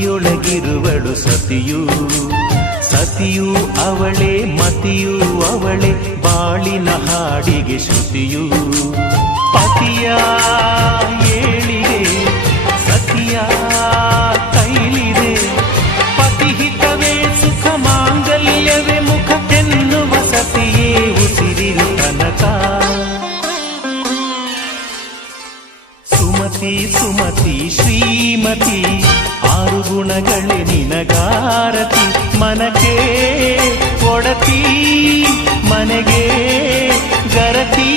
ಪತಿಯೊಳಗಿರುವಳು ಸತಿಯು, ಸತಿಯು ಅವಳೇ ಮತಿಯು ಅವಳೇ ಬಾಳಿನ ಹಾಡಿಗೆ ಶ್ರುತಿಯು. ಪತಿಯ ಏಳಿಗೆ ಸತಿಯ ಕೈಲಿದೆ, ಪತಿಹಿತವೇ ಸುಖ ಮಾಂಗಲ್ಯವೇ ಮುಖ ಎನ್ನುವ ಸತಿಯೇ ಉಸಿರಿರು ತನಕ. ಸುಮತಿ ಸುಮತಿ ಶ್ರೀಮತಿ ಆರು ಗುಣಗಳೇ ನಿನಗಾರತಿ. ಮನಕ್ಕೆ ಒಡತಿ ಮನೆಗೆ ಗರತಿ.